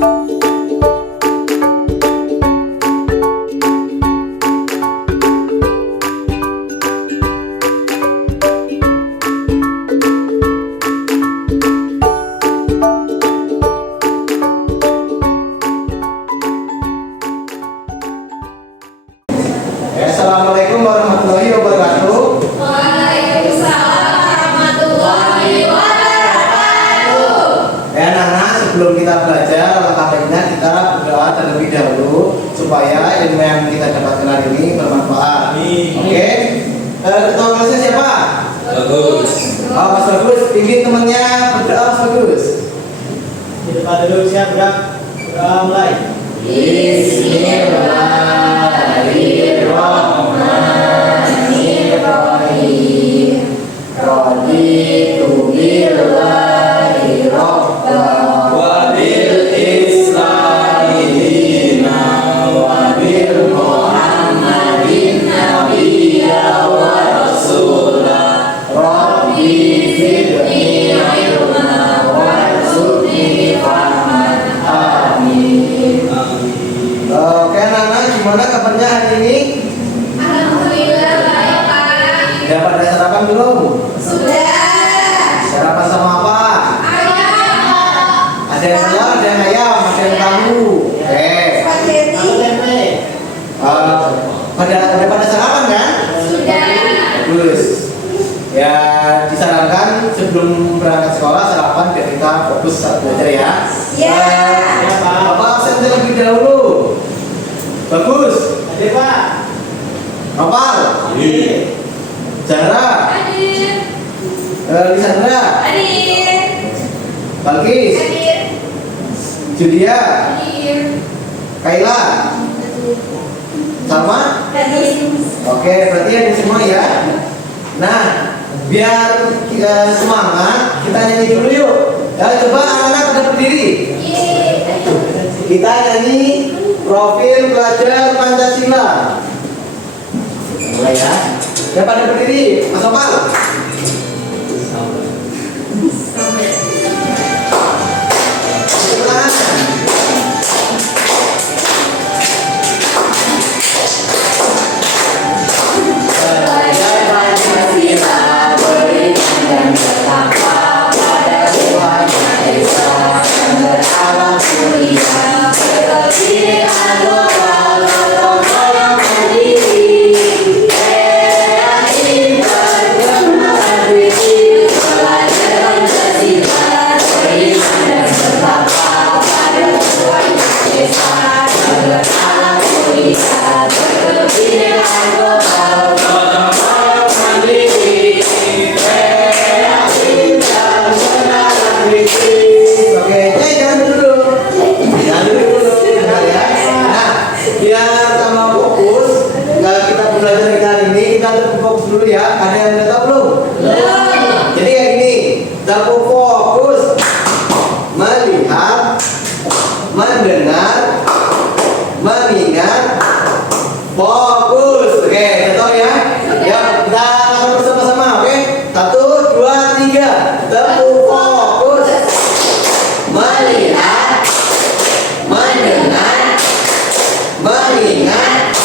Assalamualaikum warahmatullahi wabarakatuh. Waalaikumsalam warahmatullahi wabarakatuh. Anak-anak, sebelum kita belajar alangkah baiknya kita berdoa terlebih dahulu supaya ilmu yang kita dapatkan hari ini bermanfaat. Oke? Ketua kelasnya siapa? Bagus. Oh, Mas Bagus. Pimpin temannya berdoa, Mas Bagus. Di depan dulu siap gerak. Doa mulai. Bismillahirrahmanirrahim. Raditu billahi rabban Wa bil Islami dinan wa bil Muhammadin nabiyya wa rasulah. Rabbi zidni ilma warzuqni fahman. Amin. Oke, anak-anak, gimana kabarnya hari ini? Alhamdulillah baik, Pak. Udah pada sarapan belum? Sudah. Sarapan sama apa? Ayam. Ada yang telur, ada yang ayam, ada yang tahu. Oke. Spaghetti. Tahu tempe. Pada sarapan kan? Sudah. Bagus. Ya, disarankan sebelum berangkat sekolah sarapan biar kita fokus saat belajar ya. Ya. Bapak absen terlebih dahulu. Bagus. Ada Pak. Nopal. Zara. Hadir. Lisandra. Hadir. Balkis. Hadir. Julia. Hadir. Kaila. Sama. Hadir. Oke, berarti ada semua ya. Nah, biar kita semangat, kita nyanyi dulu yuk. Ya, coba anak-anak pada berdiri. Kita nyanyi profil pelajar Pancasila. Mulai ya. Ya pada berdiri, Mas Opal. Pancasila beriman dan bertakwa pada Tuhan Yang Esa dan beralam mulia, kebinekaan global gotong royong mandiri, kreatif berkembang bersih, pelajaran Pancasila beriman dan bertakwa pada Tuhan Yang Esa dan beralam mulia, kebinekaan global gotong royong mandiri, kreatif dan berkembang bersih. Oke, jangan dulu. Jangan dulu. Bentar ya. Nah, biar tambah fokus, kita belajar kita hari ini kita tetap fokus dulu ya. Ada yang udah tahu belum? Jadi kayak gini, tetap fokus melihat, mendengar, mengingat, fokus. Oke, udah tahu ya? Ya, kita lakukan bersama-sama. Oke, 1, 2, 3. Tetap fokus melihat, mendengar, mengingat,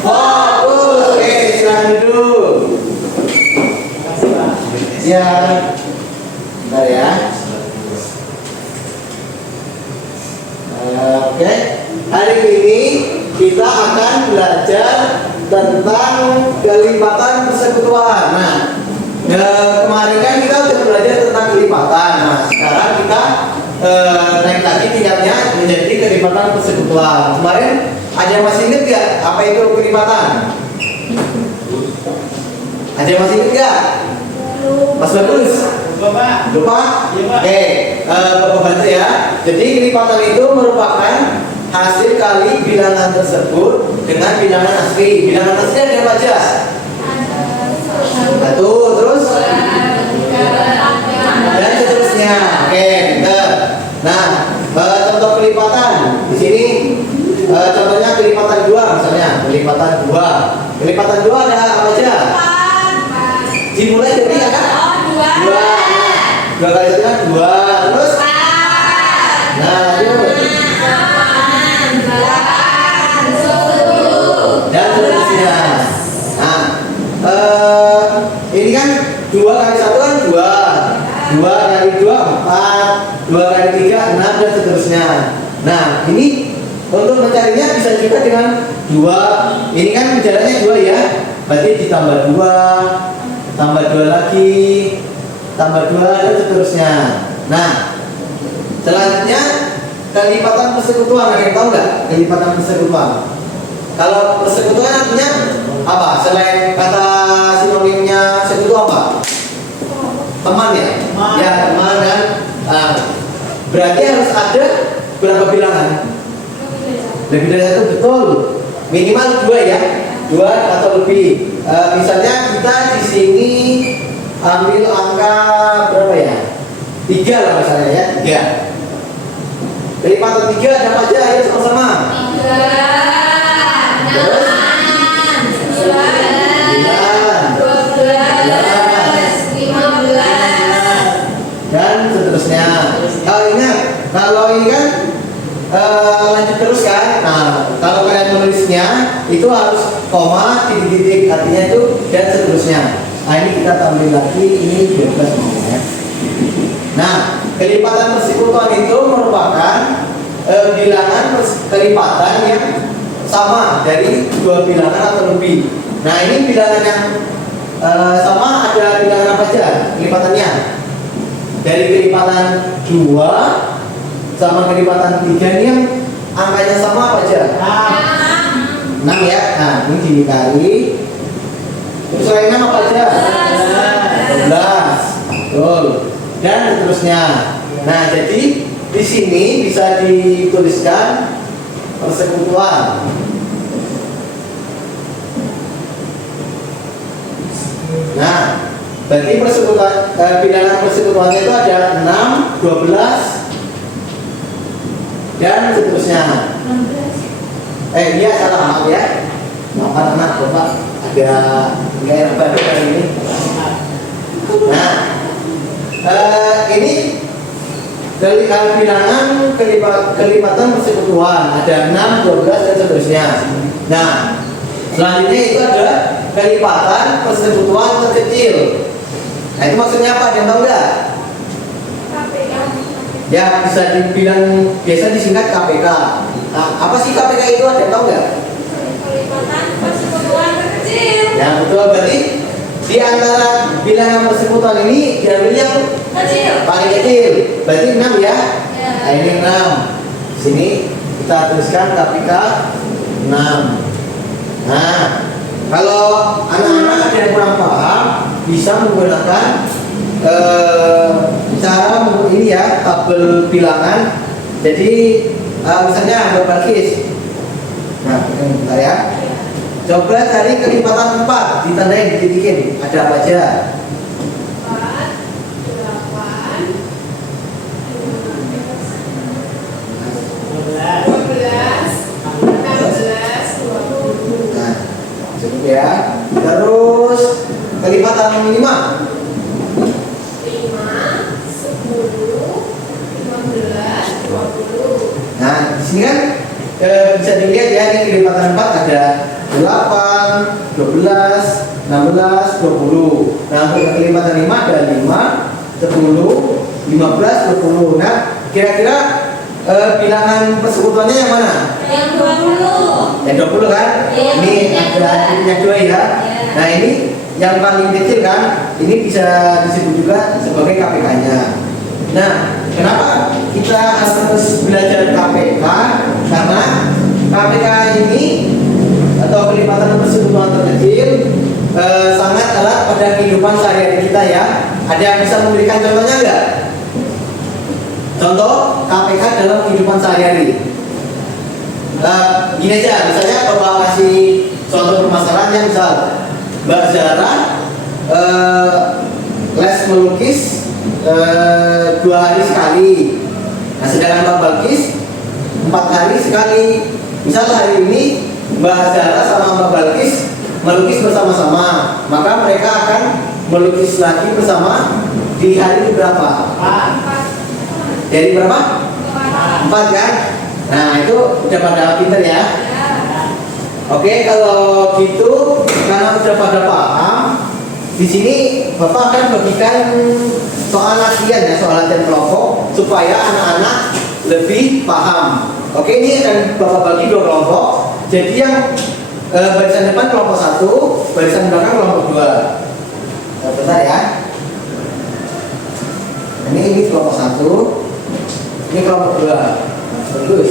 fokus. Oke, silakan duduk. Makasih Pak. Ya, bentar ya. Oke, hari ini kita akan belajar tentang kelipatan persekutuan. Nah, kemarin kan kita udah belajar tentang kelipatan. Nah, sekarang kita naik lagi tingkatnya menjadi kelipatan persekutuan. Kemarin ada yang masih inget gak apa itu kelipatan? Ada yang masih inget gak? Mas Bagus? Bapak. Lupa? Iya, Pak. Oke, Bapak bantu ya. Jadi kelipatan itu merupakan hasil kali bilangan tersebut dengan bilangan asli. Bilangan asli ada apa aja? Satu, terus? Dan seterusnya. Oke, pinter. Nah, contoh kelipatan di sini. Contohnya kelipatan 2 misalnya. Kelipatan 2. Kelipatan 2 ada apa aja? Dimulai dari ya kan? 2. 2 kali 1 kan 2. Terus? Nah, lanjut. 2 kali 2 4, 2 kali 3 6 dan seterusnya. Nah, ini untuk mencarinya bisa juga dengan 2. Ini kan jaraknya 2 ya. Berarti ditambah 2, tambah 2 lagi, tambah 2 dan seterusnya. Nah, selanjutnya kelipatan persekutuan. Ada yang tahu nggak kelipatan persekutuan? Kalau persekutuan artinya apa? Selain kata sinonimnya sekutu apa? Teman ya? Teman. Ya, teman kan? Nah, berarti harus ada berapa bilangan? Lebih dari 1, betul. Minimal 2 ya, 2 atau lebih. Misalnya kita di sini ambil angka berapa ya? 3 lah misalnya ya, 3. Kelipatan 3 ada apa aja? Ayo sama-sama. 9 dan seterusnya. Ingat, kalau ini kan lanjut terus kan. Nah, kalau kalian menulisnya itu harus koma, titik-titik, artinya itu dan seterusnya. Nah, ini kita tambahin lagi, ini 12 namanya. Nah, kelipatan persekutuan itu merupakan bilangan kelipatan yang sama dari 2 bilangan atau lebih. Nah, ini bilangan yang sama, ada bilangan apa aja kelipatannya? Dari kelipatan 2 sama kelipatan 3 ini yang angkanya sama apa aja? 6 ya. Nah, ini dikali. Terus selain 6 apa aja? 12. Betul. Dan seterusnya. Nah, jadi di sini bisa dituliskan persekutuan. Nah, berarti persekutuan bilangan persekutuannya itu ada 6, 12 dan seterusnya. Iya salah, maaf ya. Maaf anak bapak ada nggak enak badan hari ini. Nah, ini dari bilangan kelipatan persekutuan ada 6, 12 dan seterusnya. Nah, selanjutnya itu ada kelipatan persekutuan terkecil. Nah, itu maksudnya apa? Ada yang tahu nggak? Ya, bisa dibilang biasa disingkat KPK. Nah, apa sih KPK itu? Ada yang tahu nggak? Kelipatan persekutuan terkecil. Ya, betul. Berarti di antara bilangan persekutuan ini diambil yang Kecil. paling kecil. Berarti 6 ya? Ya. Nah, ini 6. Sini kita tuliskan KPK 6. Nah, kalau anak-anak ada yang kurang paham, bisa menggunakan cara ini ya, tabel bilangan. Jadi misalnya ada Balkis. Nah, bentar ya. Coba cari kelipatan 4, ditandain, dititikin. Ada apa aja? 4, 8, 12, 16, 20. Nah, cukup ya. Terus kelipatan 5. 20. Nah, di sini kan bisa dilihat ya, ini kelipatan 4 ada 8, 12, 16, 20. Nah, untuk kelipatan 5 ada 5, 10, 15, 20. Nah, kira-kira bilangan persekutuannya yang mana? Yang 20. Yang 20 kan? Iya, Ini yang ada titiknya 2 ya. Iya. Nah, ini yang paling kecil kan? Ini bisa disebut juga sebagai KPK-nya. Nah, kenapa kita harus belajar KPK? Karena KPK ini atau kelipatan persekutuan terkecil sangat erat pada kehidupan sehari-hari kita ya. Ada yang bisa memberikan contohnya enggak? Contoh KPK dalam kehidupan sehari-hari. Gini aja, misalnya Bapak kasih contoh permasalahannya, misal Mbak Zara les melukis 2 hari sekali. Nah, sedangkan Mbak Balkis 4 hari sekali. Misal hari ini Mbak Zara sama Mbak Balkis melukis bersama-sama, maka mereka akan melukis lagi bersama di hari berapa? Jadi berapa? 4 kan? Nah, itu udah pada pinter ya. Oke, kalau gitu karena udah pada paham, di sini Bapak akan bagikan soal lagi. pengertian ya soal latihan kelompok supaya anak-anak lebih paham. Oke, ini akan Bapak bagi 2 kelompok. Jadi yang barisan depan kelompok 1, barisan belakang kelompok 2. Bentar ya. Ini kelompok 1, ini kelompok 2. Bagus.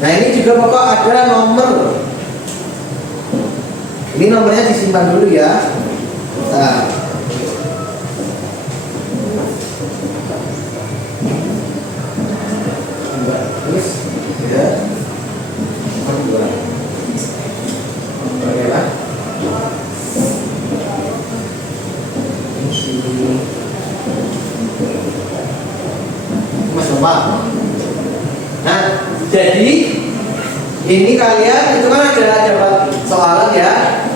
Nah, ini juga Bapak ada nomor. Ini nomornya disimpan dulu ya. Nah. Terus, ya. Nomor 2. Oke lah. Mas Bapak. Nah, jadi ini kalian itu kan ada dapat soalan ya.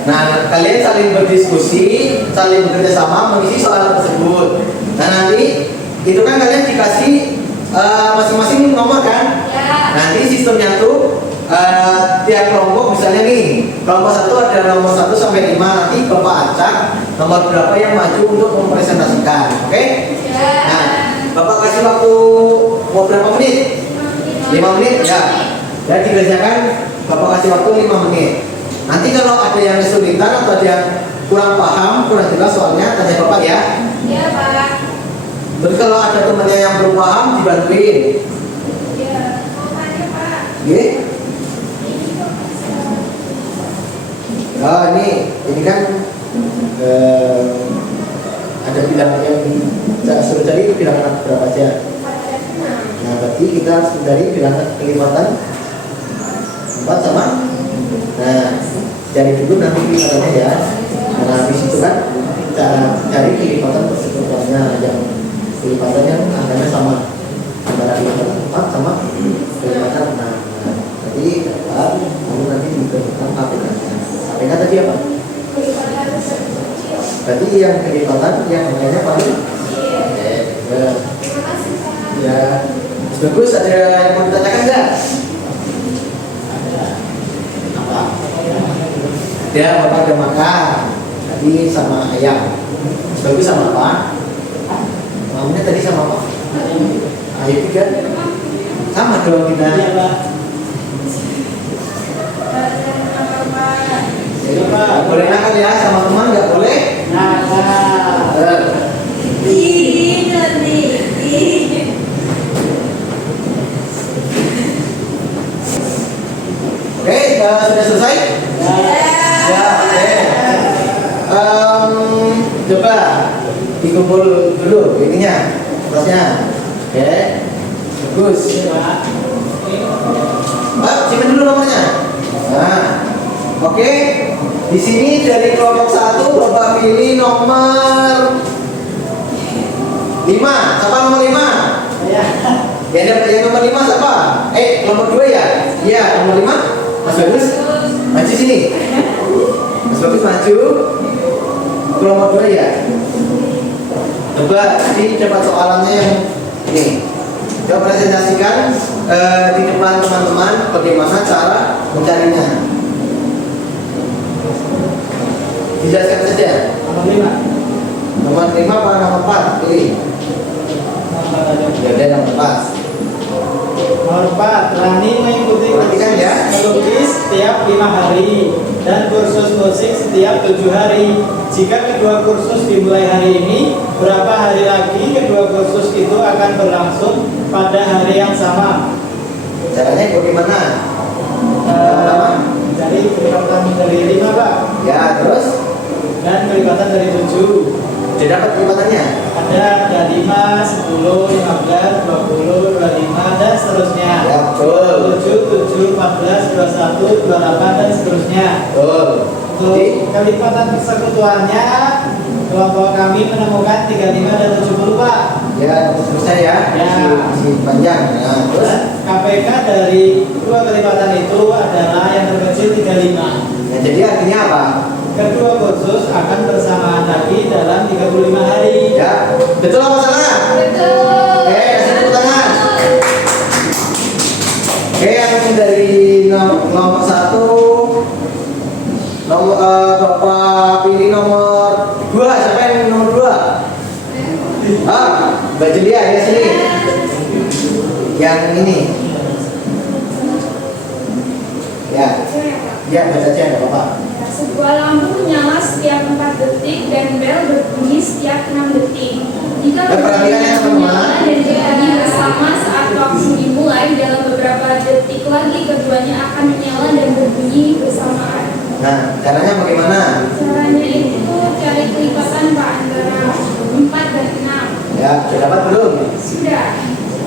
Nah, kalian saling berdiskusi, saling bekerja sama mengisi soalan tersebut. Nah, nanti itu kan kalian dikasih masing-masing nomor kan? Ya. Nanti sistemnya tuh tiap kelompok misalnya nih, kelompok 1 ada nomor 1 sampai 5, nanti Bapak acak nomor berapa yang maju untuk mempresentasikan. Oke? Ya. Nah, Bapak kasih waktu mau berapa menit? 5 menit ya. Ya dikerjakan, Bapak kasih waktu 5 menit. Nanti kalau ada yang kesulitan atau ada yang kurang paham, kurang jelas soalnya tanya Bapak ya. Ya, Pak. Terus kalau ada temannya yang belum paham dibantuin. Ya. Mau tanya, Pak. Oke? Ini kok bisa? Oh ini kan ada bilangan yang suruh cari bilangan berapa aja. Nah, berarti kita harus mencari bilangan kelipatan 4 sama. Nah, cari dulu nanti kelipatannya ya. Nah, habis itu kan kita cari kelipatan persekutuannya yang kelipatan yang angkanya sama antara kelipatan 4 sama kelipatan 6. Nah, jadi dapat lalu nanti diberikan aplikasinya. APK tadi apa? Berarti yang kelipatan yang angkanya paling ya. Ya, bagus. Ada yang mau ditanyakan nggak? Apa? Ya, Bapak ada makan tadi sama ayam. Bagus sama apa? Maunya tadi sama apa? Ayam juga. Sama dong kita. Jadi, boleh makan ya sama teman, nggak boleh? Oke, sudah selesai? Ya, oke. Coba dikumpul dulu ininya, kertasnya. Oke, bagus. Pak, simpan dulu nomornya. Nah, oke. Di sini dari kelompok 1 Bapak pilih nomor 5. Siapa nomor 5? Ya, yang nomor 5 siapa? Nomor 2 ya? Iya, nomor 5. Mas Bagus, maju sini. Mas Bagus maju. Nomor 2 ya. Coba di dapat soalannya yang ini. Coba presentasikan di depan teman-teman bagaimana cara mencarinya. Dijelaskan saja. Nomor 5. Nomor 5 apa nomor 4? Pilih. Jadi nomor 4. Nomor 4, Rani mengikuti Perhatikan ya. melukis setiap 5 hari dan kursus musik setiap 7 hari. Jika kedua kursus dimulai hari ini, berapa hari lagi kedua kursus itu akan berlangsung pada hari yang sama? Caranya bagaimana? Pertama, Dari kelipatan dari 5, Pak. ya terus Dan kelipatan dari 7. sudah dapat kelipatannya. Ada 5, 10, 15, 20, 25 dan seterusnya. Ya betul. 7, 14, 21, 28 dan seterusnya. Betul. Jadi Untuk kelipatan persekutuannya, kelompok kami menemukan 35 dan 70, Pak. ya seterusnya ya. Ya. Masih panjang. Nah, terus Dan KPK dari dua kelipatan itu adalah yang terkecil 35. ya, jadi artinya apa? Kedua kursus akan bersamaan lagi dalam 35 hari. Ya, betul apa salah? Betul. Oke, kasih tepuk tangan. Oke, yang dari nomor 1 nomor Bapak pilih nomor 2. Siapa yang nomor 2? Mbak Julia ya sini. Yang ini. Ya. Ya, baca aja enggak apa-apa. Sebuah lampu menyala setiap 4 detik dan bel berbunyi setiap 6 detik. Jika perhatikan ya, teman-teman. menyala dan berbunyi bersama saat waktu dimulai, dalam beberapa detik lagi keduanya akan menyala dan berbunyi bersamaan. Nah, caranya bagaimana? Caranya itu cari kelipatan Pak antara 4 dan 6. Ya, sudah dapat belum? Sudah.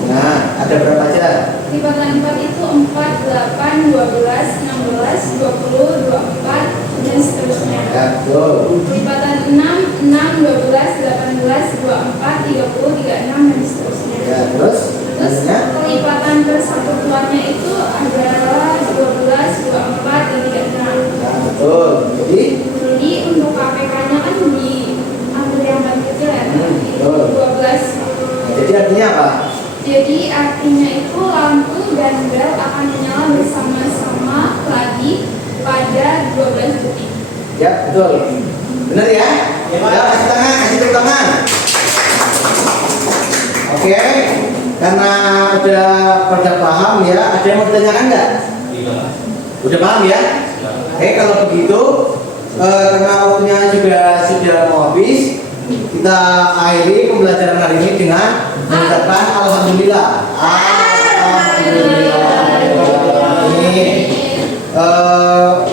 Nah, ada berapa aja? Kelipatan 4 itu 4, 8, 12, 16, 20, 24, dan seterusnya. Ya, betul. Kelipatan 6, 6, 12, 18, 24, 30, 36, dan seterusnya. Ya, terus? Terus Hasilnya? kelipatan persatuannya itu adalah 12, 24, dan 36. Nah, betul. Jadi untuk KPK-nya kan diambil yang paling kecil ya, itu betul. 12. Jadi artinya apa? Jadi artinya itu lampu dan bel akan menyala bersama-sama lagi pada 12 detik. Ya, betul. Benar ya? Ya, Pak. Ya, kasih tangan, kasih tepuk tangan. Oke, karena udah pada paham ya, ada yang mau ditanyakan nggak? Udah paham ya? Oke, kalau begitu, karena waktunya juga sudah mau habis, kita akhiri pembelajaran hari ini dengan mengucapkan alhamdulillah. Alhamdulillah. Ini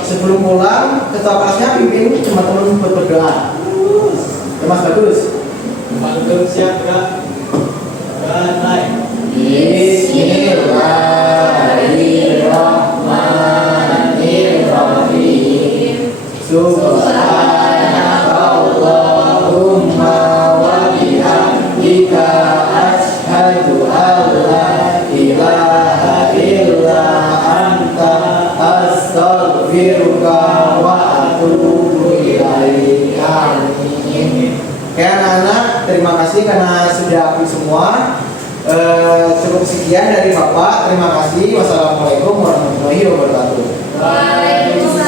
sebelum pulang, ketua kelasnya pimpin teman-teman buat berdoa. Mas bagus. Mantul siap Kak. Naik. Bismillahirrahmanirrahim. Subhanakallahumma wa bihamdika asyhadu an la ilaha illa anta astaghfiruka wa atubu ilaik. Amin. Oke anak-anak, terima kasih karena sudah aktif semua. Cukup sekian dari Bapak. Terima kasih. Wassalamualaikum warahmatullahi wabarakatuh. Waalaikumsalam.